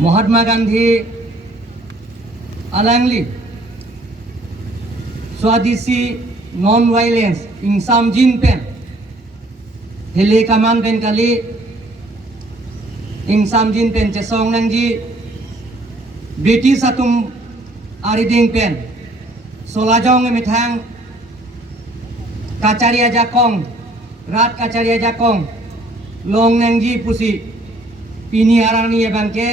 महात्मा गांधी अलंगली स्वदेशी non violence इंसाम जिन pen हेले कमान pen कली इंसाम जिन पेन चेसोंग नंगी बेटी सतुम आरिदिंग पेन सोलाजोंग मिथांग काचारिया जाकोंग रात काचारिया जाकोंग लोंग नंगी पुसी पिनी आरानी बंके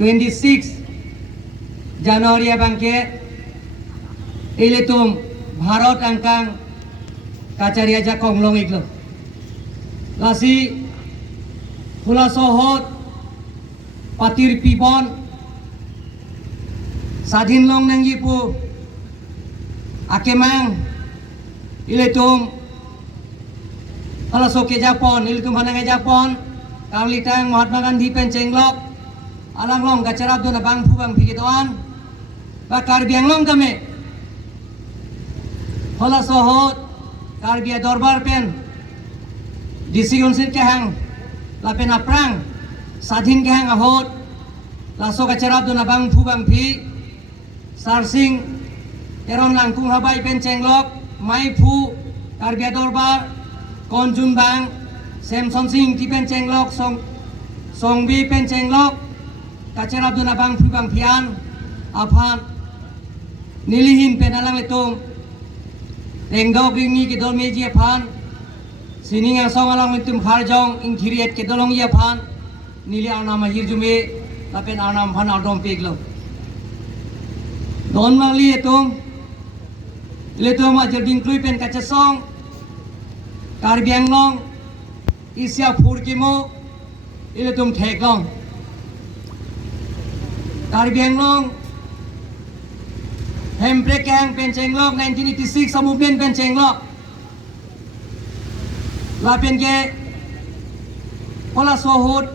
26 जनवरी बंके इले तुम भारत अंकांग काचारिया जाकोंग लोंग इकलो लासी हुलासोहत पातिर पिबन साधीन लोंग नंगी पु आकेमांग इले तुम हलासो के जापन इले तुम हनंगे जापन Kavali tang Mahatma Gandhi pencenglok alang long gacarab do na bang phubang phigitoan ba karbiang long kame hola sohot karbia dorbar pen decision sit ke hang la pen aprang sadhin ke hang ahot laso gacarab do na bang phubang phi sarsing eron langkung habai pencenglok mai phu karbia dorbar konjun bang Samson Singhที่เป็นเจงลอกทรงบีเป็นเจงลอกกาเจรับดูนาบังผู้บังพิอันอาพานนิลิหินเป็นอะไรตรงเร่งดอกริงนี้กิดอลเมจีพานสินิงอังซองอลังมิตุมขารจงอิงคิริเอตกิดอลงยีพานนิลิอานามาฮิรจุเมลาเป็นอานาพันอาดอมเปกลโดนมังลีตรงเลตรงมาจะดิ้งคลุยเป็นกาเจซองการเบียงลองIsya Purkimo ile tum thek long Karbiang long Hempre Kang Pencheng Lok 1986 sa movement Pencheng Lok La pen ke Pola sohut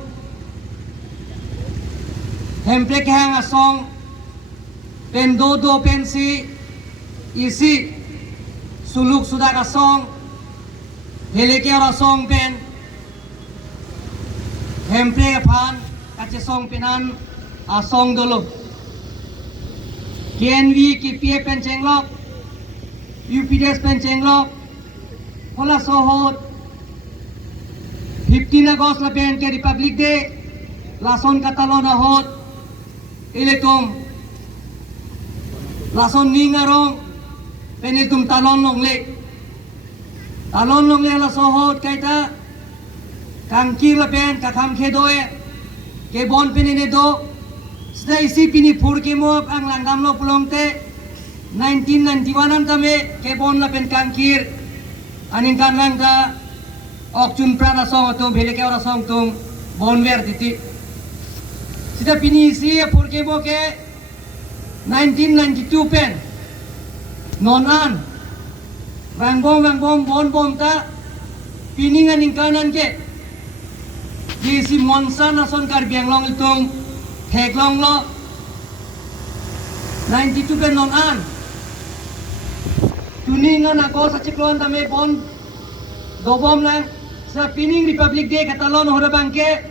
Hempre Kang asong Pen do pen si isi suluk sudak asong Heleke ora song pen Hempre apaan kace song penan asong dolo KNV KPA pencenglok UPDS pencenglok hola sohot 15 August la pen ke Republic Day lason katalon ahot iletum lason ningarong penitum talon long le la sohot kaita Kangkir la pen kakam ke doe ke bon pini ne do stai si pini phur ke mo ang langgam lo pulong te 1991 an tame ke bon la pen kangkir anin kan lang ka ok chun prana song atum phele ke ora song tum bon ver diti sida pini si phur ke mo ke 1992 pen non an wang bom bon bom ta pini anin kanan ke Jisi monsan ason Karbiang long itong thek long lo 92 pen non an tuningan ako sa ciklon tame bon dobom lang sa pining Republic Day katalon hora bangke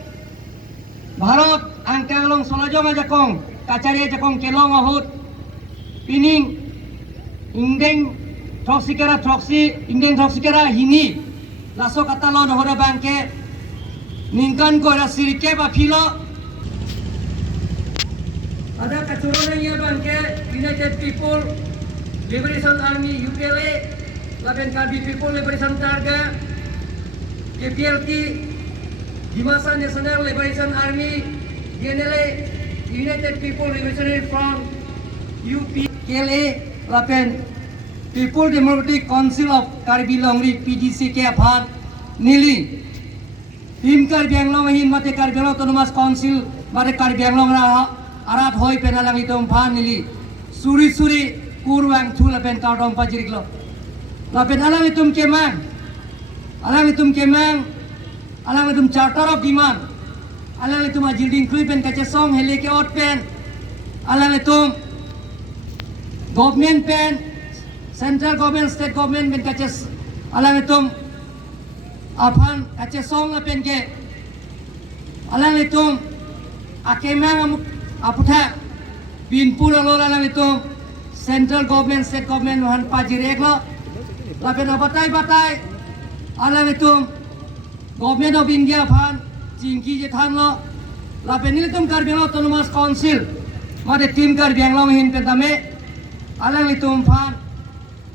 Bharat angkang long solajong ajakong kacaria jakong kelong ahut pining indeng toksikara hini laso katalon hora bangke Ningkan ko ra sirike ba philo ada kacurona ya bangke United People Liberation Army UPLA laben Karbi People Liberation Targa KPLT Dimasa National Liberation Army UNLA United People Liberation Front UPLA laben People Democratic Council of Karbi Longri PDC ke aphan nili Tim Karbiang long hin mate Karbiang Autonomous Council mate Karbiang long ra arat hoi penalang itom phan nili suri kurwang thula pen kaudong pajiriklo la pen alang itum kemang alang itum charter of demand alang itum ajilding kui pen kache song hele ke ot pen alang itum government pen central government state government pen kache alang itum aphan kache song la pen ke alang itum akemang aputhak binpur lo la itu central government state government han pajirek lo lapen batai alam itu government of India phan jingki je than lo lapen ni tum Karbi Anglong autonomous council made tim Karbi Anglong hin pe tame alam itu phan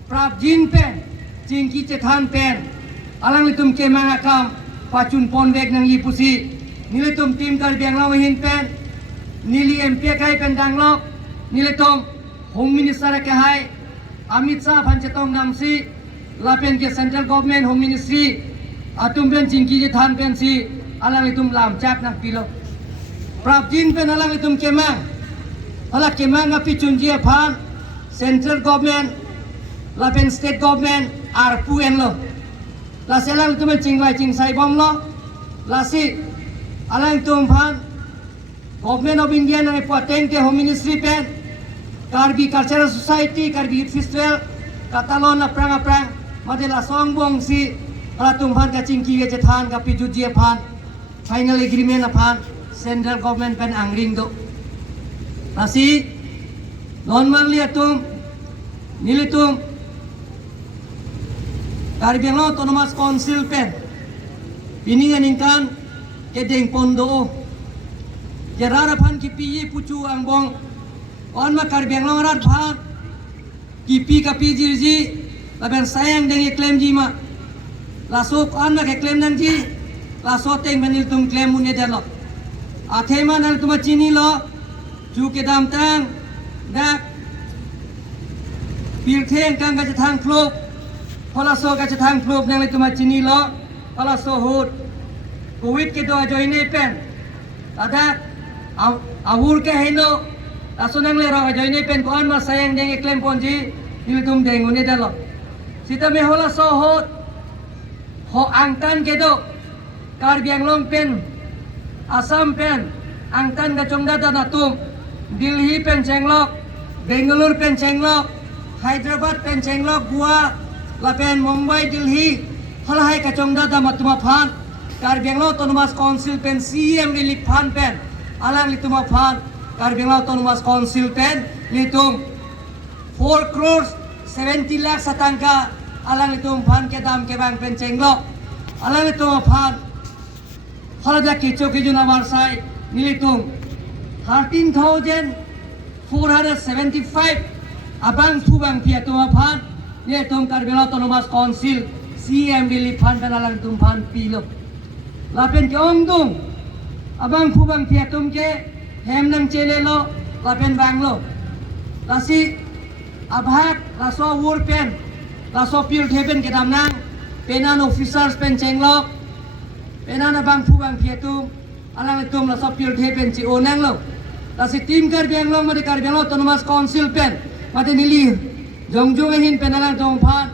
prap jin pen jingki je than pen alam itu kemang akam pacun pondek nang yi pusi nilitum tim Karbi Anglong hin pen nili MP kai pen danglok nilitum home minister ke hai Amit Shah pancetong namsi lapen ke central government home ministry atum pen jingki je than pen si alam itu lam chak nak pilo prap jin pen alam itu kemang ala kemang api chunji phan central government lapen state government arpu en lo la selang itu cingsai bom lo la si alang itu phan government of India nang paten ke home ministry pen Karbi cultural society Karbi youth festival katalon aprang madela songbong si ala tumphan ka cingki ge than ka pijuji phan final agreement phan central government pen angring do nasi non mangli atum nilitum Karbi Anglong autonomous council pen piningan ingkan kedeng pondo jarara phan ki piye pucu angbong on ma Karbi Anglong rat phan ki pi ka pi ji laben sayang deng claim ji ma lasok on ma ke claim nang ji laso teng benil tum claim mune delo athema nal tum chini lo ju ke dam tang dak pil theng kang ka thang klop phala so ka thang klop nang le tum chini lo phala so hot covid ke do join ne pen ada awur ke heno aso nang le ra join ne pen kon ma sayang deng claim pon ji nil tum deng mune delo sita me hola so hot ho angtan ke do Karbi Anglong pen Assam pen angtan ka chongda da natum Delhi pen chenglok Bangalore pen chenglok Hyderabad pen chenglok Goa la pen Mumbai Delhi halai ka chongda da matuma phan Karbi Anglong autonomous council pen CM relief fund pen alang lituma phan Karbi Anglong autonomous council pen litum 4 crores 70 lakh satangka alang litum phan ke dam ke bang pen chenglok alang lituma phan halada kicho kijuna warsai nilitum 13,475 abang thubang pia tuma phan ye tum Karbi Anglong autonomous council CM relief fund alang tum phan pilo lapen ke ongdung abang thubang pia tum ke hem nang chele lo lapen banglo lasi abhak laso wur pen laso pil theben ke dam nang penan officers pen chenglok penan abang thubang pia tum alang tum laso pil theben chi onang lo lasi tim Karbi Anglong made Karbi Anglong autonomous council pen mate nili jongjong hin pen alang tum phan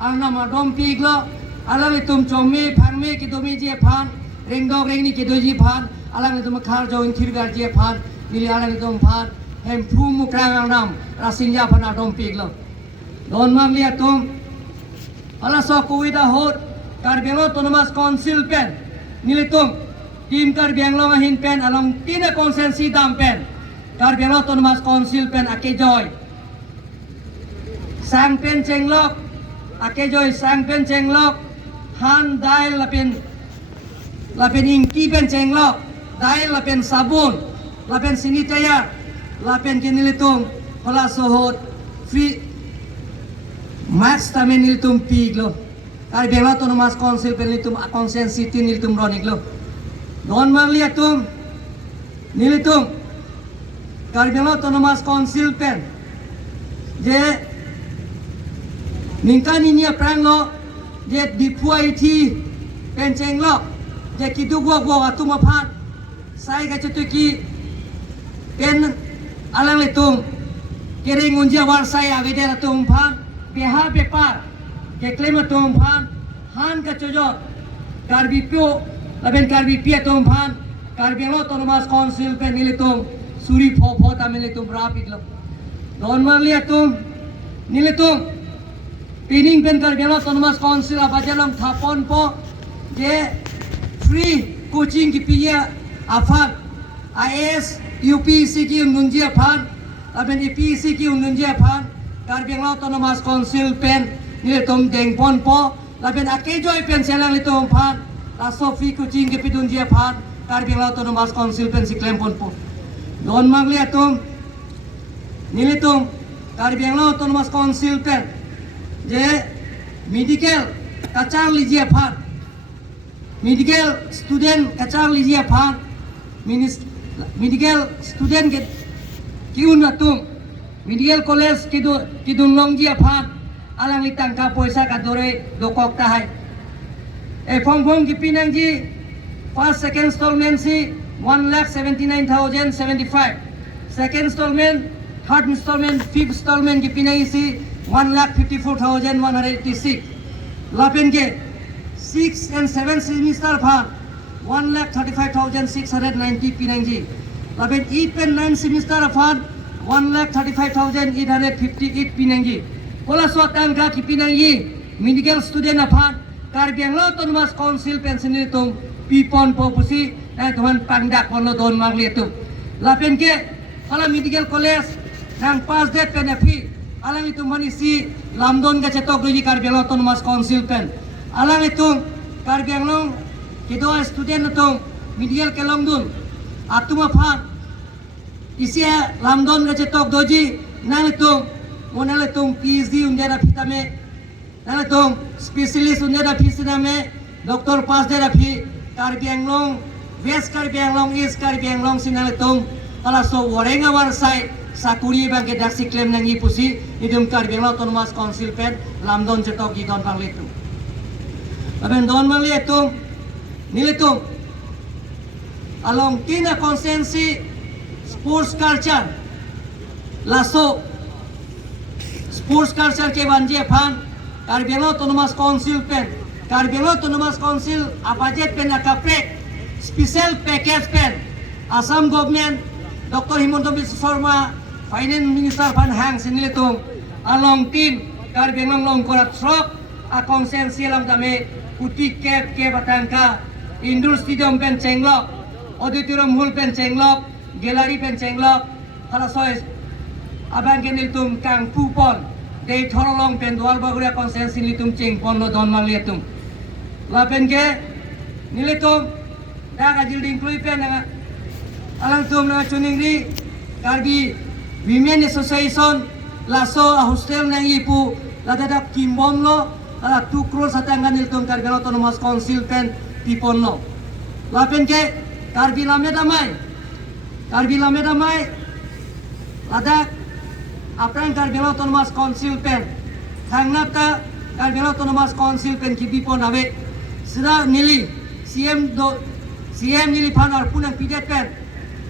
angna ma dom pig lo alang tum chome phangme ki domi je phan ringdok ringni ki doji phan alang tum khar join thirgar je phan nili alang tum phan hem phu mukrang nam rasinja phana dom pig lo don mam lia tum ala so covid hot Karbi Anglong autonomous council pen nili tum tim Karbi Anglong hin pen along tina consensi dam pen Karbi Anglong autonomous council pen ake joy sang pen chenglok ake joy sang pen chenglok han dail lapen ingki pen chenglok dail lapen sabun lapen sanitizer lapen ke nilitum hola sohot free max tamen nilitum piglo Karbi Anglong autonomous council pen nilitum consensi tin nilitum roniklo non manglia tum nilitum Karbi Anglong autonomous council pen je ningkan ini aprang lo je dipuai thi pen chenglok je kidu gua atuma phat sai ka chutuki pen alang letum kering unja war sai avede atum phan beha bepar ke claim atum phan han ka chojo Karbi pio laben Karbi pia atum phan Karbi Anglong autonomous council pen nilitum suri pho tamilitum rapid lo don mangli atum nilitum Pining pen Karbi Anglong autonomous council abajalong thapon po je free coaching ki piya afat IS UPC ki ununjia phan lapen EPC ki ununjia phan Karbi Anglong Autonomous Council pen nilitum deng pon po lapen akejoy pen selang litum phan la sofi kucing ke pidunjia phan Karbi Anglong Autonomous Council pen siklem pon po don mangli atum nilitum Karbi Anglong Autonomous Council pen je medical kacang lijia phan medical student kacang lijia phan medical student ke kiun atum medical college kidun longjia phan alang litang ka poisa ka dore dokok tahai phong gipinang ji first second installment si 1,79,075 second installment third installment fifth installment gipinang si 1,54,186 lapen ke 6 and 7 semester phan 1,35,690 pinangji lapen 8 and 9 semester phan 1,35,858 pinangji pola suatan ka ki pinangji medical student phan Karbi Anglong Autonomous Council pensionil tum pipon po pusi na tuhan pangdak pon lo don mangli tu lapen ke kala medical college nang pas de penafi alang itu manisi lamdon ka cetok doji Karbi Anglong Autonomous Council pen alang itu Karbi Anglong kido student itu medical kelong dun atuma phan isia lamdon ka cetok doji nang itu monal itu PhD undera pitame nang itu specialist undera pisiname doktor pas dera pi Karbi Anglong West Karbi Anglong East Karbi Anglong sinang itu kala so warenga warsai sakuri bang ke daksi claim nang ipusi idum Karbi Anglong Autonomous Council pen lamdon cetok gidon bangli itu aben don bangli itu nilitum along tina konsensi sports culture laso sports culture ke banje phan Karbi Anglong Autonomous Council pen Karbi Anglong Autonomous Council apajet pen akaprek special package pen Assam government Dr. Himanta Biswa Sharma finance minister phan hang sinilitum along tin Karbi Anglong long korat trok a konsensi alam dame uti ke batangka indoor stadium pen chenglok auditorium hall pen chenglok gallery pen chenglok kala sois abang ke nilitum kang pupon dei thorolong pen dual baguria konsensi nilitum cheng pon lo don maliatum lapen ke nilitum daga jilding klui pen alang tum na chuning ri Karbi Women Association laso a hostel nang ipu ladada kimbom lo ala 2 crore satanggan nilitum Karbi Anglong Autonomous Council pen tipon lo lapen ke Karbi Lame damai ladak aprang Karbi Anglong Autonomous Council pen thangnata Karbi Anglong Autonomous Council pen ki dipon ave sida nili CM nili phan ar punang pidet pen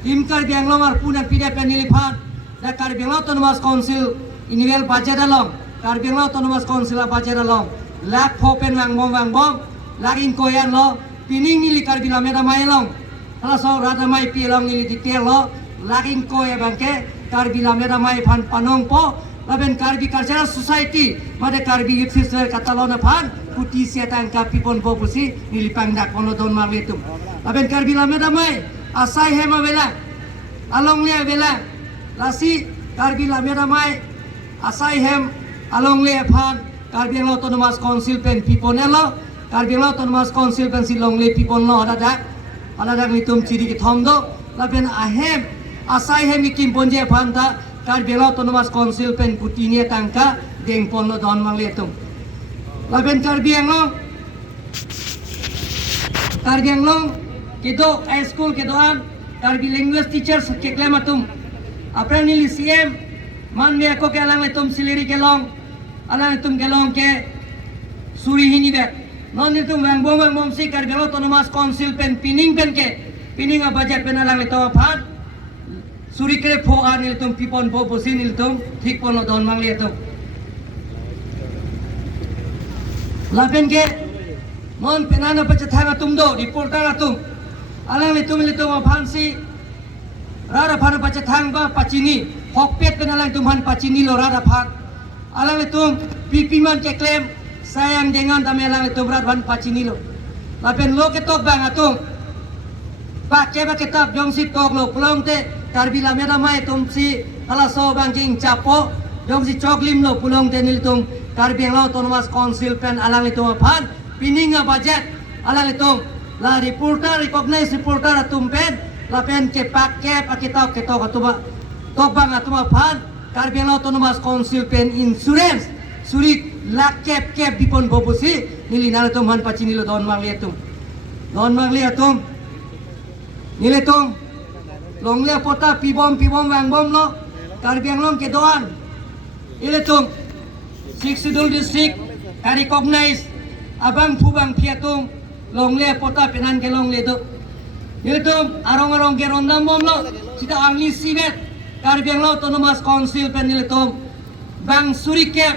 tim Karbi Anglong ar punang pidet pen nili phan da Karbi Anglong Autonomous Council inivel budget along Karbi Anglong Autonomous Council a budget along lak phopen wang bom lagin koyan lo pining nili Karbi Lame damai long hala so radamai pi long nili detail lo lagin koy bangke Karbi Lame damai phan panong po laben Karbi Cultural Society made Karbi Youth Festival katalona phan puti siatang ka pipon po pusi nili pangdak pono don marlitum laben Karbi Lame damai asai hema bela along lia bela lasi Karbi Lame damai asai hem along lia phan Karbi Anglong Autonomous Council pen piponelo Karbi Anglong Autonomous Council pen silong le pipon lo ada nitum ciri ki thomdo laben ahem asai hem ikim ponje phanta Karbi Anglong Autonomous Council pen putinia tangka deng pon lo don mangletum laben Karbi Anglong kido high school kidoan Karbi language teachers ke klematum apra nili CM man me ko ke alang letum siliri ke long alang letum ke long ke suri hini be non nitum wang bom si Karbi Anglong Autonomous Council pen pining a budget pen alang letum phat suri kere pho anil tum pipon po posin il tum thik pon lo don mangli tum lapen ke mon penana pacha thanga tum do reporter atum alang litum phansi rara phan pacha thang ba pachini hokpet penalang tum han pachini lo rara phat alang litum pipi man ke claim sayang dengan dame alang litum rat phan pachini lo lapen lo ke tok bang atum pakai kitab jong si tok lo pulang te karbi la mera mai tum si ala so banking capo jong si choklim lo pulang te nil tum karbi lo autonomous council pen alang itu apaan pininga budget alang itu la reporter recognize reporter atum pen la pen ke pakai kitab kitab atuma tok bang atuma apaan karbi lo autonomous council pen insurance surik lak kep dipon bobusi nili nala tum han pachi nilo don mang liatum nile tum long le pota pibom wang bom lo karbiang long ke doan ile tum six Sidul district recognize abang pubang piatum long le pota penan ke long le do ile tum arong ke rondam bom lo sita angli sibet karbiang lo autonomous council pen nile tum bang surikep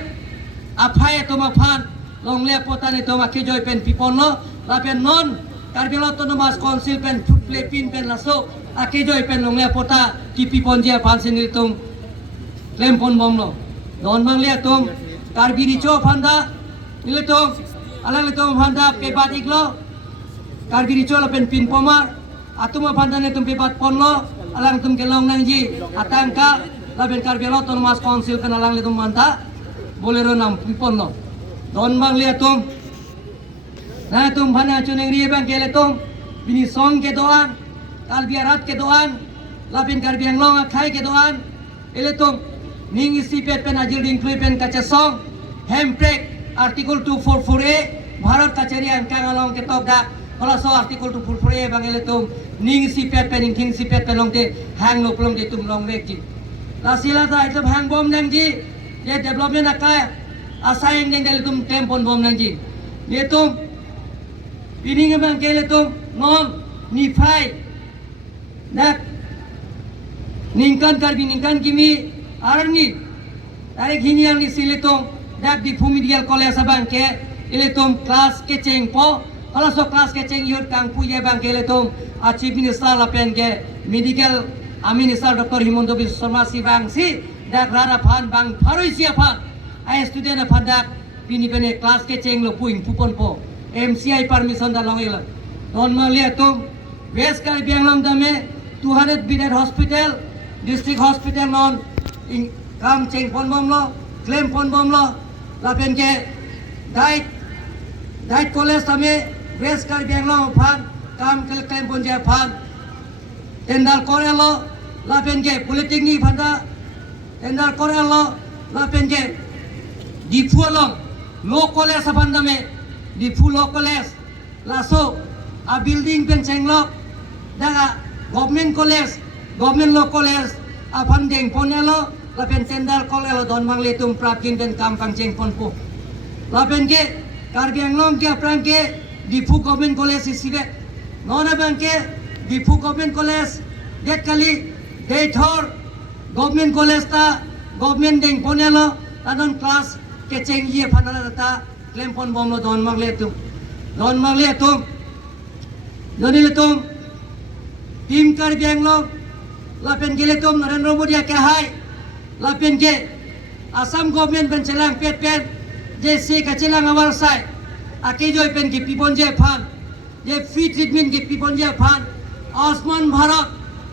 aphai tum aphan long le pota ni tum akijoy pen pipon lo la pen non karbiang lo autonomous council pen pin pen laso akijoy pen long le pota ki pipon je aphan senil tum lempon bom lo don bang le tum karbiri cho phanda nile tum alang le tum phanda pe bat iglo karbiri cho la pen pin pomar atuma phanda ne tum pe bat pon lo alang tum ke long nang ji atangka la pen karbiang lo autonomous council pen alang le tum manta bolero nam pipon lo don bang le tum na tum phana chuneng ri bang ke le tum bini song ke doan kalbiarat ke doan la pen karbiang long khai ke doan ele tum ning isi pen ajil ding pen kacha song handbrake article 244A bharat kachari angkang along ke tok da kala so article 244A bang ele tum ning isi pen king si pen long te hang lo plong de tum long vek ji la sila ta itu hang bom nang ji ye development akai asaing deng ele tum tempon bom nang ji ye tum ini bang ke ele tum non ni phai dak ningkan karbi ningkan kimi arni tarik hini yang disiletung dak di Medical College abang ke iletung kelas keceng po kalau so kelas keceng yud kang puye bang ke iletung Chief Minister lapen ke Medical Minister Dr. Himanta Biswa Sarma si bang si dak rara phan bang pharoi sia phan ai student phan dak pini pene kelas keceng lo puing pupon po MCI permission da longela don malia tum West Karbiang long dame 200 bedded hospital district hospital non kam cheng pon bom lo claim pon bom lo la pen ke diet college tame West Karbiang long phan kam claim pon je phan tendal kore lo la pen ke polytechnic phanda tendal kore lo la pen ke difu long law college phanda me difu law college la so a building pen cheng lo daga government college government law college a funding ponelo la pen tendal kolelo don mang le tum prakin den kam pang cheng pon po la pen ke karbiang long ke prang ke difu government college sibe nona bang ke difu government college det kali de thor government college ta government deng ponelo tanon class ke cheng ye phanala ta claim pon bom lo don mang le tum doni le tum tim karbiang long la pen ke le tum Narendra Modi ke hai la pen ke Assam government pen chelang pet je se ka chelang awal sai ake joy pen ke pipon je phan je free treatment ke pipon je phan Asman Bharat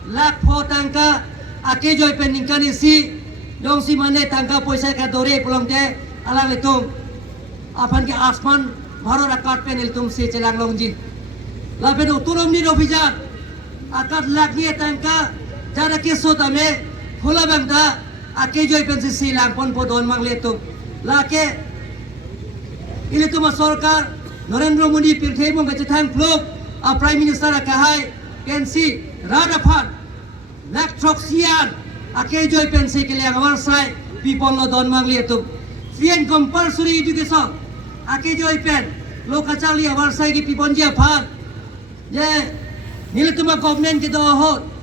lakh pho tangka ake joy pen ningkani si dong si mane tangka poisa ka dore pulong te ala le tum apan ke Asman Bharat akat pen il tum se chelang long ji la pen uturom ni obhijan akat lakh ni tangka jara ke so tame phula bangda ake joy pen si lang pon po don mang le tum la ke ile tum sarkar Narendra Modi pirthei mong ke thang plok a prime minister ka hai pen si radaphan lak troxian ake joy pen si ke le awar sai people lo don mang le tum free and compulsory education ake joy pen lokachali awar sai ki pipon je phan je nile tum government ke do hot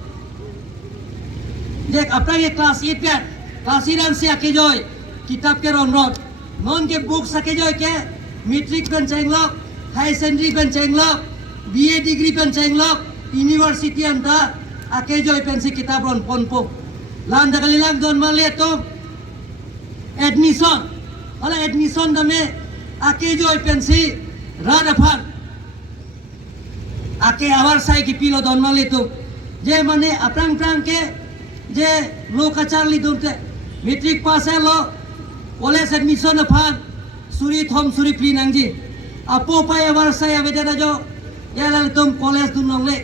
देख अपना ये class 8 पे class 8 से आके जो किताब के run non के बुक्स आके जो के मैट्रिक पेन चेंगलक हाई सेकेंडरी पेन चेंगलक बीए डिग्री पेन चेंगलक यूनिवर्सिटी अंता आके जो पेन से किताब रन पनपो लान दगली लांग दोन माले तो एडमिशन वाला एडमिशन दमे आके जो पेन से राडफान आके आवार साई की पीलो दोन माले तुम जे मने अपरांग प्रांग के जे लो कचार ली तुम ते मैट्रिक पास है लो कॉलेज एडमिशन अफान सूरी थोम सूरी प्ली नंजी अपो पाए आवार साई आवे देना जो या लाल तुम कॉलेज तुम नंगले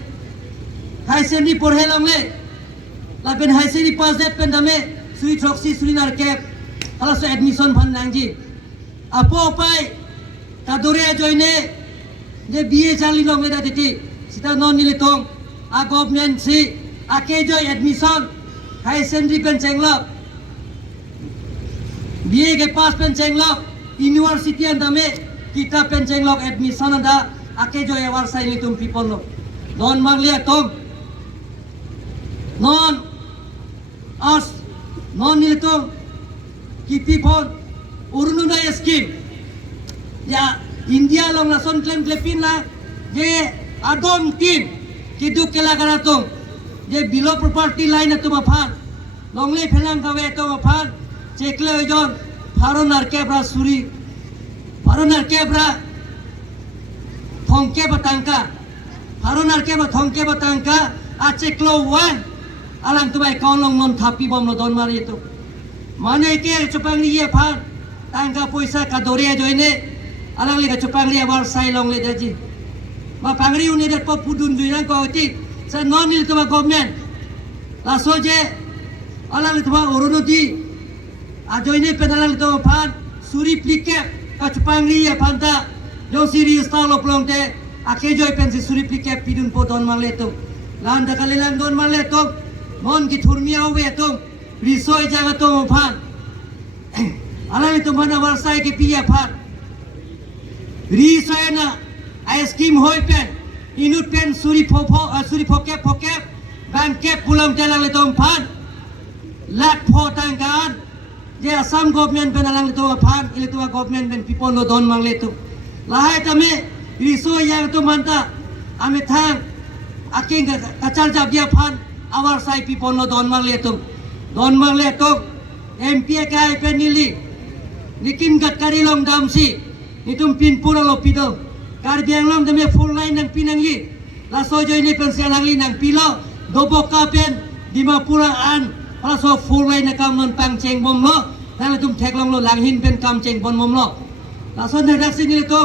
हाई सेकेंडरी पढ़े नंगले लापेन हाई सेकेंडरी पास देत पेन दमे सूरी ट्रॉक्सी सूरी नारकेप हला सो एडमिशन फन नंजी अपो पाए कादोरे जोइने जे बीए चाली नंगले दा तिति सिता नॉन निले तोंग आ गवर्नमेंट सी आके जो एडमिशन हाई सेकेंडरी पेन चेंगलो बीए के पास पेन चेंगलो यूनिवर्सिटी अंदमे kita pencenglok admission ada ake jo awar sai ni tum people lo non manglia tom non as non ni tom ki people urunu na scheme ya india long nason claim klepin la je adom team kidu kela kara tom je below property line tum afan longle phelang kawe tum afan chekle ojon faron arke bra suri Harunar kebra thongke batangka Harunar kebra thongke batangka acheklo wan alang tubai kaulong non thapi bom lo don mari itu mane ke chupang ye phan tangka poisa ka dore joine alang le chupang ye war sai long le daji ma pangri uni de ko pudun duina ko ti sa non ni tuba government la soje alang le tuba orunoti a joine pedalang to phan suri plike Kacupangri ya panta jauh siri stalo pelong te akejo pensi suri plike pidun po don maleto landa kalilang don maleto non ki thurmi awe to risoi jaga to phan alani to mana warsai ke piya phan risoi na ice cream hoi pen inut pen suri phoke ban ke pulang te lang to phan lat pho tangkan J Assam government Ben अलग तो फान इले तो government Ben people know दोन मांगले तो लाहे तमे रिसो या तो मानता आमे थांग आकिंग कचाल जाब दिया फान आवर साई पीपल नो दोन मांगले तो एमपी के आई पे नीली निकिन गटकारी लोंग दामसी नितुम पिन पूरा लो पिदो कार बियांग लोंग तमे फुल लाइन नंग पिनंगी ला सो जोइ ने पेन सेलांगी नंग पिलो दोबो का पेन दिमा पूरा आन Kalau so full line nak kamu pang ceng bom lo, kalau tu tek long lo langhin pen kam ceng bom lo, langsung hendak sini tu,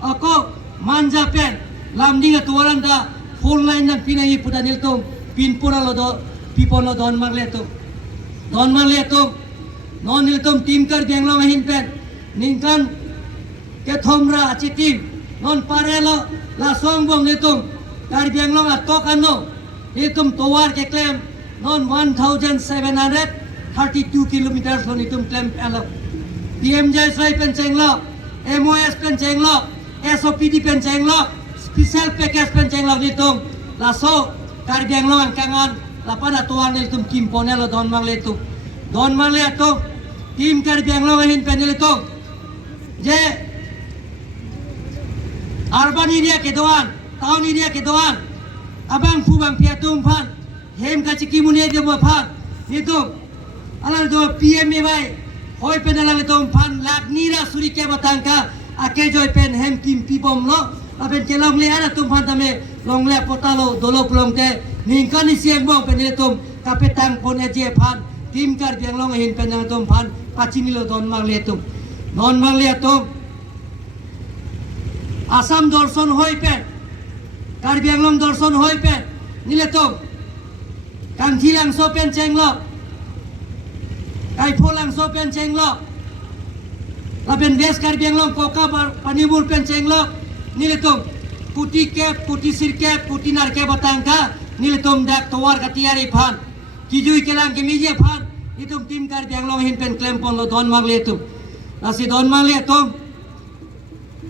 aku manja pen, lam ni tu orang dah full line nak pinai puda nil tu, pin pura lo do, pipon lo don mang le tu, non nil tu tim kar biang lo mahin pen, ningkan ke thomra aci tim, non pare lo, langsung bom nil tu, kar biang lo atok ano, nil tu towar ke claim. Non 1,732 kilometers lo nitum claim alo PMJ sai penceng lo MOS penceng lo SOPD penceng lo special package penceng lo nitum laso karbiang lo angkangan lapan atuan nitum kim ponelo don mangle tu don mangle tu tim karbiang lo hin penel tu je urban area ke doan town area ke doan abang fubang piatum phan hem ka chiki munia de mo phan ni to ala do PMA bai hoi pen ala to phan lak nira suri ke batangka ake joy pen hem kim pi bom lo apen kelong le ara tum phan tame long le potalo dolo plong te ningkan ni siang bong pen le tum kapetang pon e je phan tim kar biang long hin pen nang tum phan pachini lo don mang le tum non mang le tum asam dorson hoi pen kar biang long dorson hoi pen ni le tum Kang hilang sopen cenglo, kai pulang sopen cenglo, lapen bes kar biang long koka panibul pen cenglo, nilitum puti kep, puti sirkep, puti narke batangka, nilitum dak towar katiari phan, kijui kelang kemije phan, itum tim kar biang long hin pen claim pon lo don mang letum, nasi don mang letum,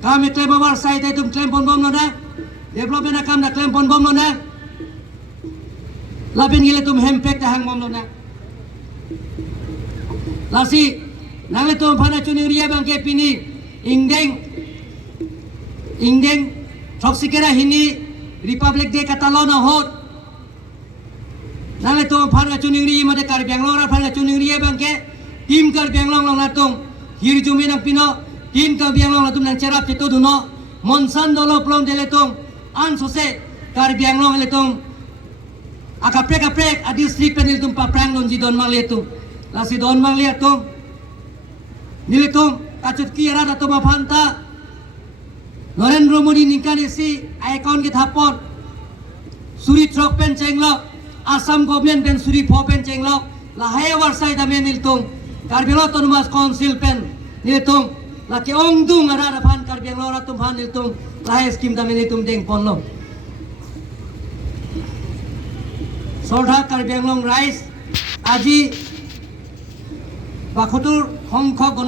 kami claim awar side itum claim pon bom lo na, development akam na claim pon bom lo na. Lapin gila tum hempek tahang mom lo na. Lasi nang tum phana chuni ria bang ke pini ingdeng thoksikera hini Republic Day Catalona hot. Nang tum phana chuni ria made kar Bangalore phana chuni ria bang ke tim kar Bangalore lo na tum hir jumi nang pino tim kar Bangalore lo tum nang cerap titu duno monsan dolo plong dele tum an sose Karbi Anglong litung akaprek a district penil tum paprang don jidon mang litung la si don mang liat tum nilitung kacut kira da tum apanta Narendra Modi ningkan isi icon ki thapon suri trok pen chenglok Assam government pen suri pho pen chenglok la hai warsai da men nilitung Karbi autonomous council pen nilitung la ke ong dung ara da phan Karbi Anglong ra tum phan nilitung la hai scheme da men nilitung deng ponlo Sorda Karbi Anglong Rise Aji Bakutur Hong Kong